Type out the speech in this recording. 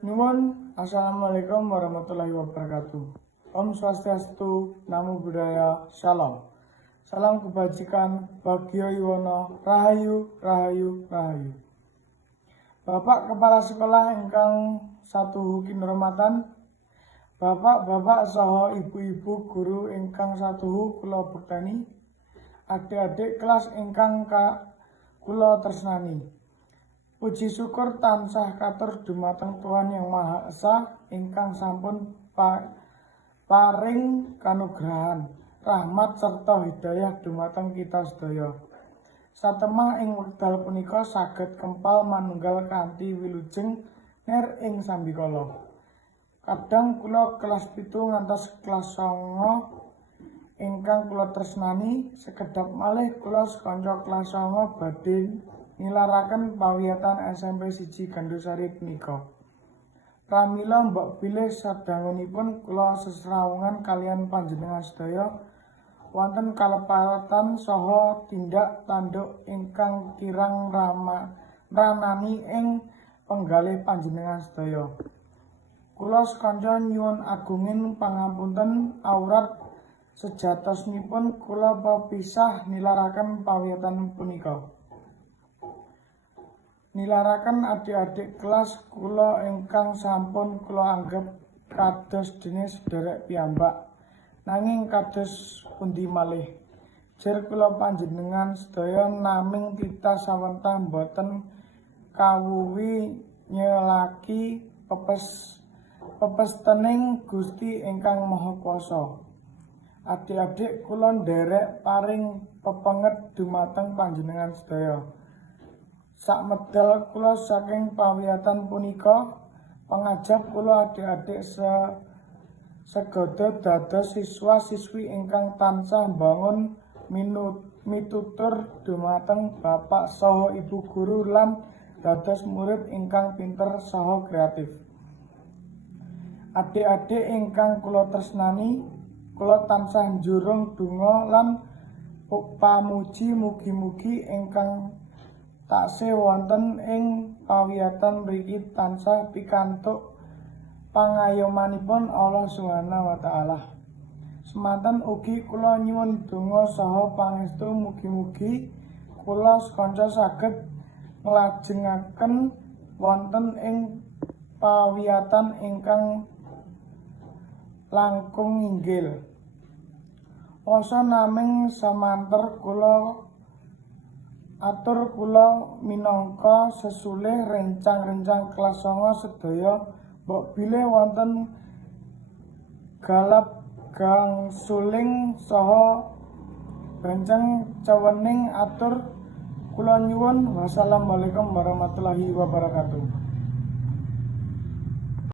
Nyuwun, Assalamualaikum warahmatullahi wabarakatuh. Om Swastiastu, Namo Buddhaya, Shalom. Salam kebajikan, Bagyo Yuwono, Rahayu, Rahayu, Rahayu. Bapak Kepala Sekolah ingkang satuhu kinurmatan, Bapak-bapak saha ibu-ibu guru ingkang satuhu kula bektani, adik-adik kelas ingkang kula tresnani. Puji syukur tansah katur dumateng Tuhan Yang Maha Esa ingkang sampun paring kanugrahan, rahmat serta hidayah dumateng kita sedaya. Satemah ing wekdal punika saged kempal manunggal kanthi wilujeng ner ing sambikala. Kadang kula kelas 7 ngantos kelas 9 ingkang kula tresnani, sekedhap malih kula sekanca kelas 9 badhe nilaraken pawiyatan SMP 1 Gandusari punika. Pramila mbok bilih sadangunipun kula sesrawungan kalian panjenengan sedaya wonten kalepatan saha tindak tanduk ingkang kirang ranani ing penggalih panjenengan sedaya. Kula sekanca nyuwun agunging pangapunten awrat sejatosipun kula pepisah nilaraken pawiyatan punika. Nilaraken adik-adik kelas kula ingkang sampun kula anggep kados dene sederek piyambak. Nanging kados pundi malih, jer kula panjenengan sedaya naming titah sawentah boten kawuwi nyelaki pepestening Gusti ingkang Maha Kuwasa. Adik-adik kula nderek paring pepenget dumateng panjenengan sedaya. Sakmedal kula saking pawiyatan punika, pangajap kula adik-adik segodo dados siswa-siswi ingkang tansah mbangun mitutur dumateng bapak saha ibu guru lan dados murid ingkang pinter saha kreatif. Adik-adik ingkang kula tresnani, kula tansah njurung donga lan pamuji mugi-mugi ingkang taksih wonten ing pawiyatan mriki tansah pikantuk pangayomanipun Allah Subhanahu wa taala. Semanten ugi kula nyuwun donga saha pangestu mugi-mugi kula sekanca saged nglajengaken wonten ing pawiyatan ingkang langkung inggil. Wasa naming samanter kula atur kula minangka sesulih rencang-rencang kelas 9 sedaya mbok bilih wonten galap gang suling saha benceng cewening atur kula nyuwun wassalamualaikum warahmatullahi wabarakatuh.